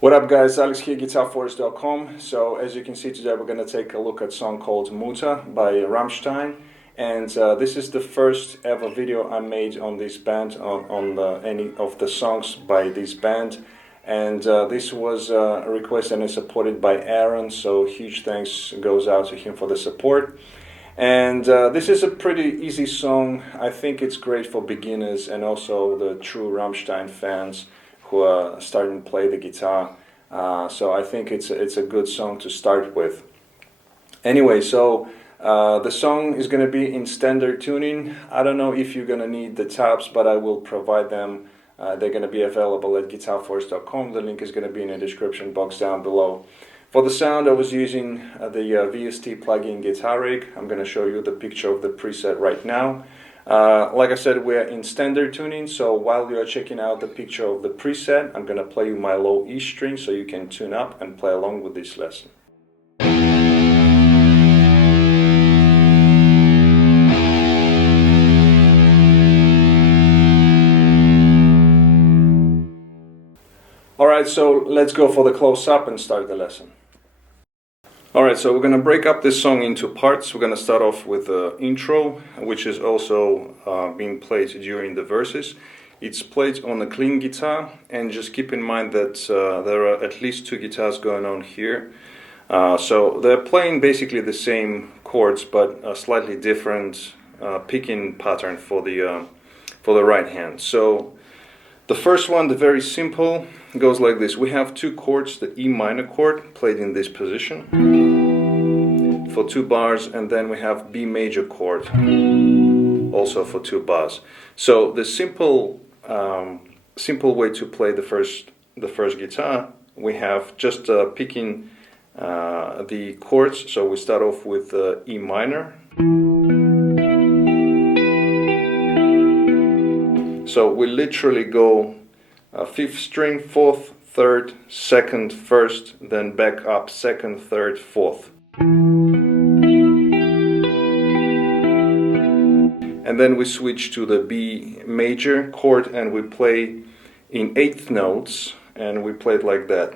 What up guys, Alex here, GuitarForce.com. So as you can see today we're going to take a look at a song called Mutter by Rammstein. And this is the first ever video I made on this band, on any of the songs by this band. And this was a request and is supported by Aaron, so huge thanks goes out to him for the support. And this is a pretty easy song. I think it's great for beginners and also the true Rammstein fans who are starting to play the guitar. So I think it's a good song to start with. Anyway, so the song is going to be in standard tuning. I don't know if you're going to need the tabs, but I will provide them. They're going to be available at GuitarForce.com. The link is going to be in the description box down below. For the sound, I was using the VST plugin Guitar Rig. I'm going to show you the picture of the preset right now. Like I said, we're in standard tuning, so while you are checking out the picture of the preset, I'm going to play you my low E string so you can tune up and play along with this lesson. Alright, so let's go for the close-up and start the lesson. Alright, so we're going to break up this song into parts. We're going to start off with the intro, which is also being played during the verses. It's played on a clean guitar, and just keep in mind that there are at least two guitars going on here. So they're playing basically the same chords, but a slightly different picking pattern for the right hand. So the first one, the very simple, goes like this. We have two chords, the E minor chord played in this position for 2 bars, and then we have B major chord also for 2 bars. So the simple way to play the first guitar, we have just picking the chords. So we start off with E minor. So we literally go 5th string, 4th, 3rd, 2nd, 1st, then back up 2nd, 3rd, 4th. And then we switch to the B major chord and we play in 8th notes, and we play it like that.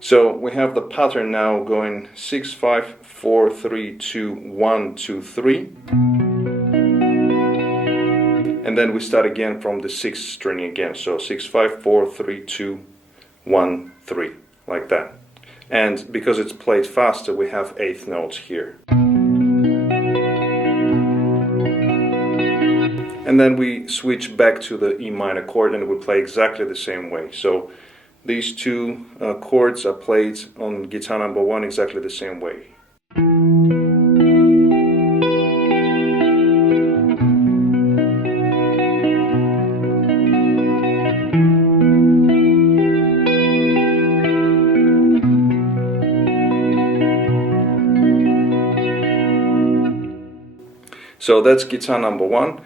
So we have the pattern now going 6, 5, 4, 3, 2, 1, 2, 3. And then we start again from the 6th string again. So 6, 5, 4, 3, 2, 1, 3, like that. And because it's played faster, we have 8th notes here. And then we switch back to the E minor chord and we play exactly the same way. So these two chords are played on guitar number 1 exactly the same way. So that's guitar number 1.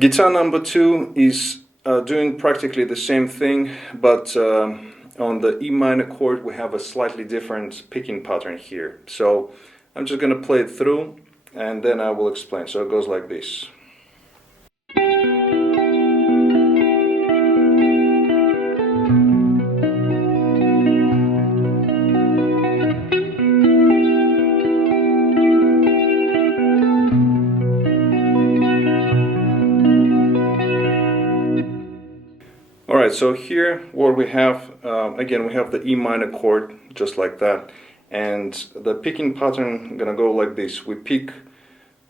Guitar number 2 is doing practically the same thing, but on the E minor chord we have a slightly different picking pattern here. So I'm just going to play it through and then I will explain. So it goes like this. Alright, so here what we have, again we have the E minor chord just like that, and the picking pattern gonna go like this. We pick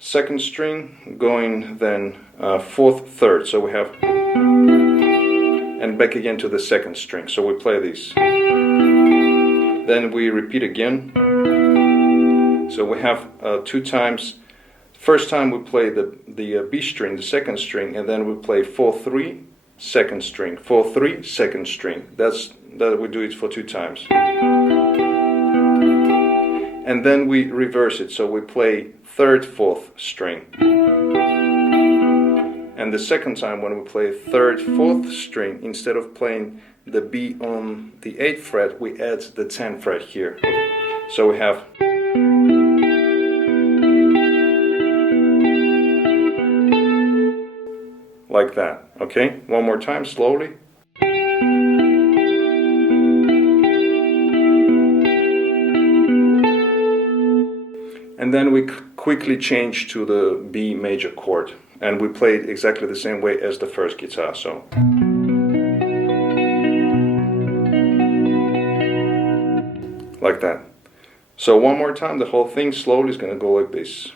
2nd string, going then 4th, 3rd, so we have, and back again to the 2nd string, so we play this. Then we repeat again, so we have 2 times. First time we play the B string, the 2nd string, and then we play 4, 3, 2nd string, 4, 3, 2nd string. That we do it for 2 times. And then we reverse it, so we play 3rd, 4th string. And the second time when we play 3rd, 4th string, instead of playing the B on the 8th fret, we add the 10th fret here. So we have like that. Okay, one more time, slowly. And then we quickly change to the B major chord, and we play it exactly the same way as the first guitar. So like that. So one more time, the whole thing slowly is going to go like this.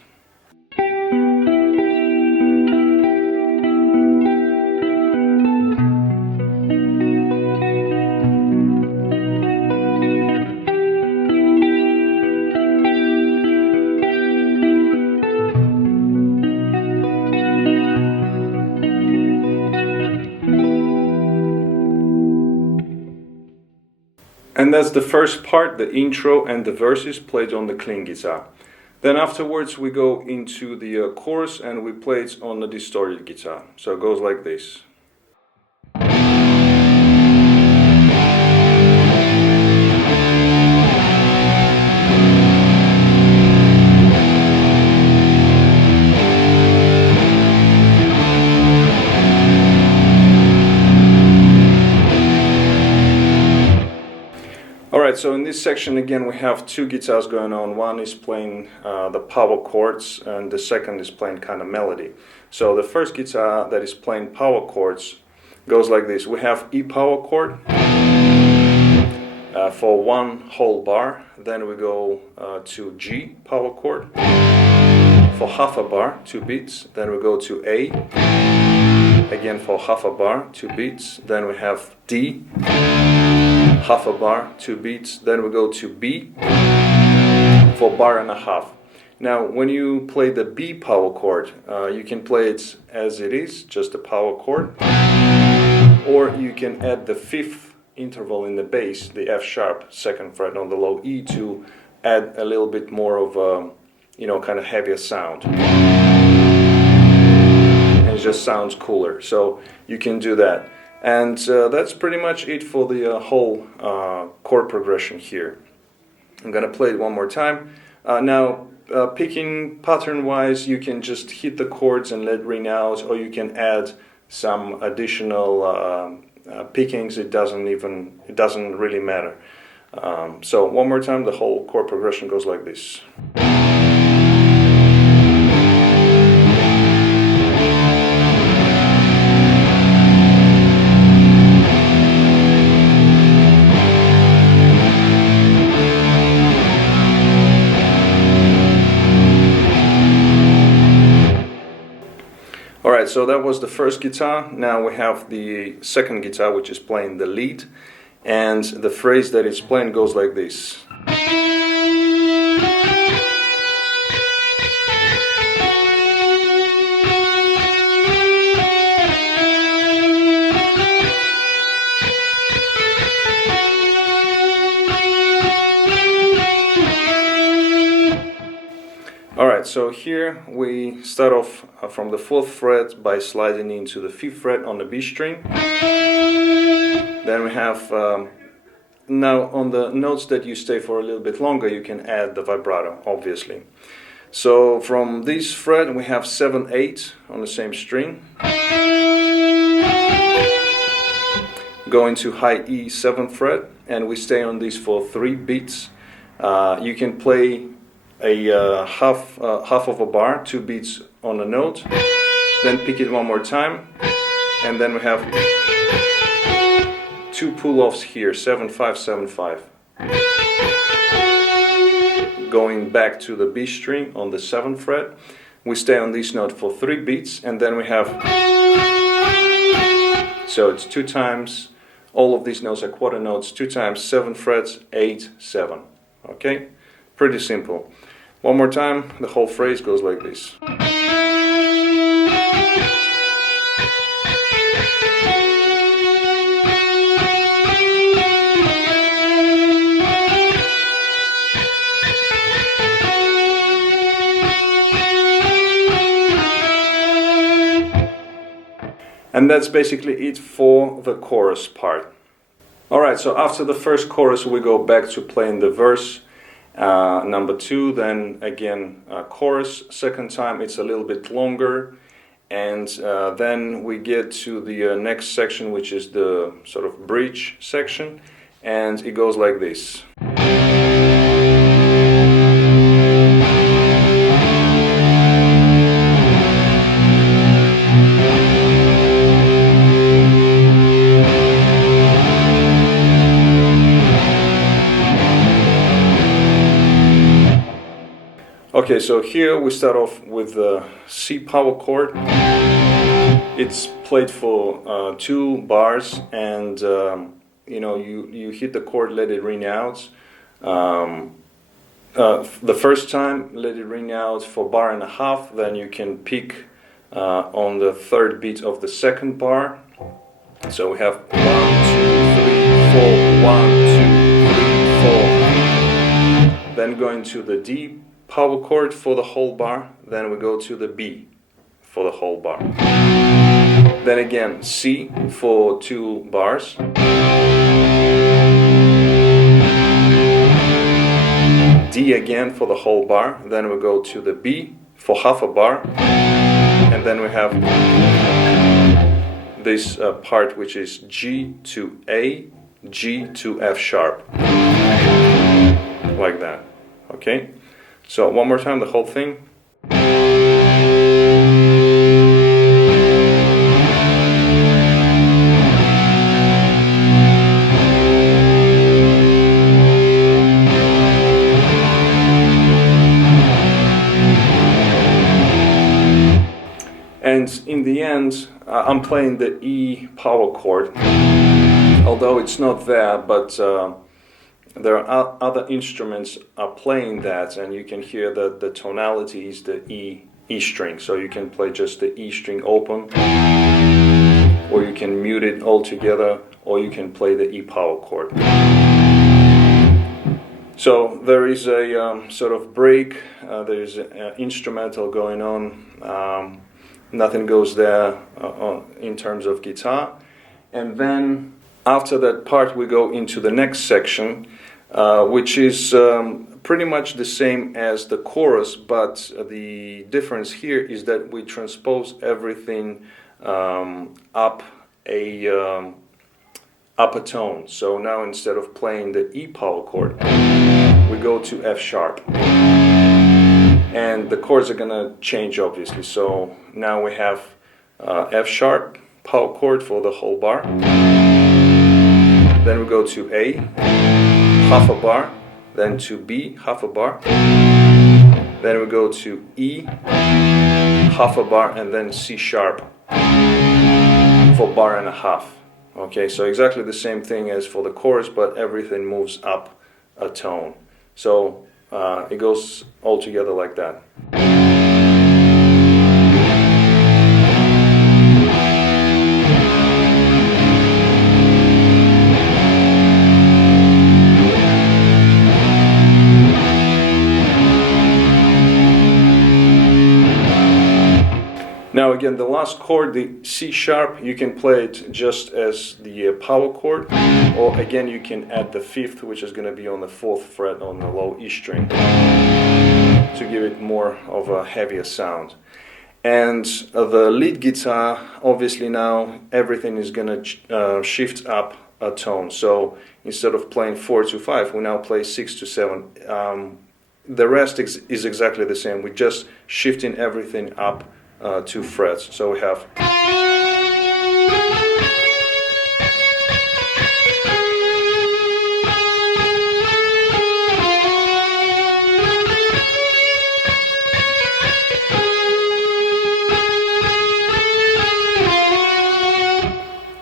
And that's the first part, the intro and the verses played on the clean guitar. Then afterwards we go into the chorus and we play it on the distorted guitar. So it goes like this. Alright, so in this section again we have two guitars going on. One is playing the power chords and the second is playing kind of melody. So the first guitar that is playing power chords goes like this. We have E power chord for one whole bar. Then we go to G power chord for half a bar, 2 beats. Then we go to A, again for half a bar, 2 beats. Then we have D, half a bar, 2 beats. Then we go to B for bar and a half. Now when you play the B power chord, you can play it as it is, just a power chord, or you can add the 5th interval in the bass, the F sharp 2nd fret on the low E, to add a little bit more of a, you know, kind of heavier sound. And it just sounds cooler, so you can do that. And that's pretty much it for the whole chord progression here. I'm gonna play it one more time. Now, picking pattern-wise, you can just hit the chords and let ring out, or you can add some additional pickings. It doesn't really matter. So one more time, the whole chord progression goes like this. Alright, so that was the first guitar. Now we have the second guitar, which is playing the lead, and the phrase that it's playing goes like this. Alright, so here we start off from the 4th fret by sliding into the 5th fret on the B string. Then we have, now on the notes that you stay for a little bit longer, you can add the vibrato, obviously. So from this fret we have 7, 8 on the same string. Go into high E 7th fret, and we stay on this for 3 beats. You can play a half of a bar, 2 beats on a note, then pick it one more time, and then we have 2 pull-offs here, 7, 5, 7, 5. Going back to the B string on the 7th fret, we stay on this note for 3 beats, and then we have, so it's 2 times, all of these notes are quarter notes, 2 times 7 frets, 8, 7. Okay, pretty simple. One more time, the whole phrase goes like this. And that's basically it for the chorus part. Alright, so after the first chorus we go back to playing the verse. Number 2, then again chorus. Second time it's a little bit longer, and then we get to the next section, which is the sort of bridge section, and it goes like this. Okay, so here we start off with the C power chord. It's played for 2 bars, and you know, you hit the chord, let it ring out. The first time, let it ring out for 1.5 bars. Then you can pick on the 3rd beat of the 2nd bar. So we have 1, 2, 3, 4, 1, 2, 3, 4. Then going to the D power chord for the whole bar, then we go to the B for the whole bar. Then again C for 2 bars. D again for the whole bar, then we go to the B for 1/2 bar, and then we have this part which is G to A, G to F sharp, like that. Okay? So one more time, the whole thing. And in the end, I'm playing the E power chord, although it's not there, but there are other instruments are playing that, and you can hear that the tonality is the E string. So you can play just the E string open, or you can mute it altogether, or you can play the E power chord. So there is a sort of break, there is an instrumental going on, nothing goes there in terms of guitar, and then after that part we go into the next section, which is pretty much the same as the chorus, but the difference here is that we transpose everything up a tone. So now instead of playing the E power chord, we go to F sharp. And the chords are gonna change obviously. So now we have F sharp power chord for the whole bar. Then we go to A, 1/2 bar, then to B, 1/2 bar. Then we go to E, 1/2 bar, and then C sharp for 1.5 bars. Okay, so exactly the same thing as for the chorus, but everything moves up a tone. So it goes all together like that. Now again, the last chord, the C sharp, you can play it just as the power chord, or again you can add the 5th, which is going to be on the 4th fret on the low E string, to give it more of a heavier sound. And the lead guitar, obviously now everything is going to shift up a tone. So instead of playing 4 to 5, we now play 6 to 7. The rest is exactly the same. We're just shifting everything up 2 frets. So we have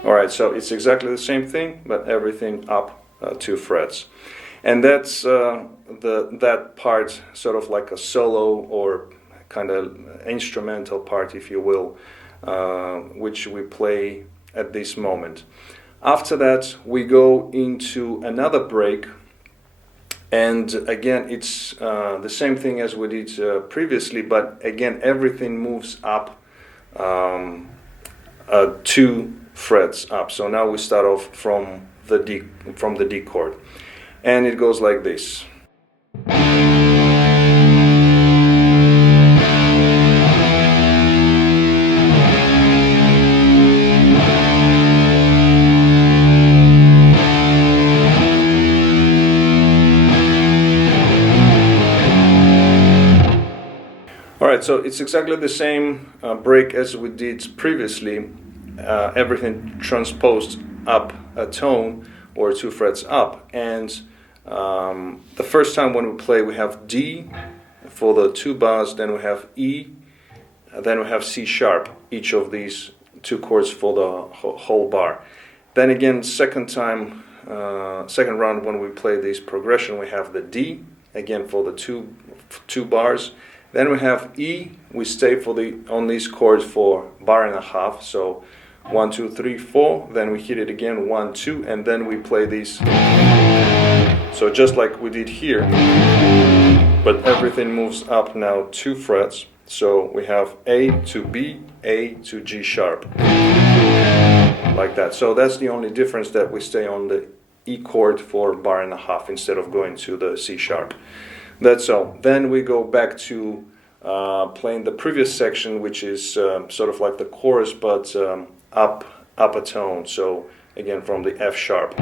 Alright, so it's exactly the same thing, but everything up 2 frets. And that's that part, sort of like a solo or kind of instrumental part, if you will, which we play at this moment. After that, we go into another break, and again it's the same thing as we did previously, but again everything moves up 2 frets up. So now we start off from the D chord, and it goes like this. Alright, so it's exactly the same break as we did previously. Everything transposed up a tone or 2 frets up, and the first time when we play we have D for the 2 bars, then we have E, then we have C sharp, each of these 2 chords for the whole bar. Then again, second round when we play this progression, we have the D again for the two bars. Then we have E, we stay on these chords for bar and a half, so 1, 2, 3, 4, then we hit it again, 1, 2, and then we play these. So just like we did here, but everything moves up now 2 frets. So we have A to B, A to G sharp, like that. So that's the only difference, that we stay on the E chord for bar and a half instead of going to the C sharp. That's all. Then we go back to playing the previous section, which is sort of like the chorus, but up a tone. So again, from the F sharp.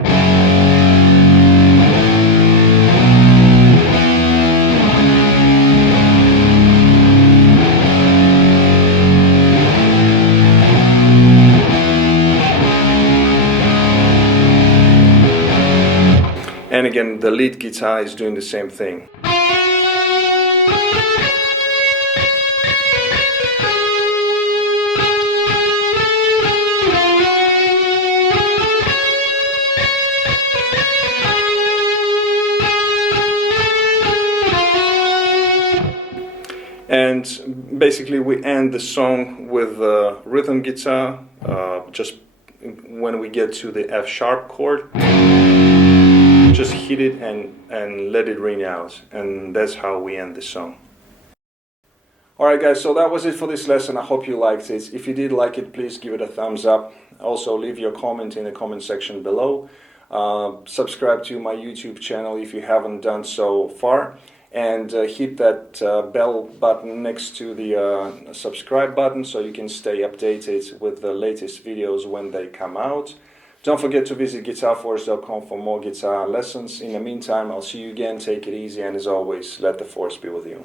And again, the lead guitar is doing the same thing. And basically we end the song with rhythm guitar, just when we get to the F sharp chord. Just hit it and let it ring out, and that's how we end the song. Alright guys, so that was it for this lesson. I hope you liked it. If you did like it, please give it a thumbs up. Also leave your comment in the comment section below. Subscribe to my YouTube channel if you haven't done so far, and hit that bell button next to the subscribe button so you can stay updated with the latest videos when they come out. Don't forget to visit GuitarForce.com for more guitar lessons. In the meantime, I'll see you again. Take it easy, and as always, let the force be with you.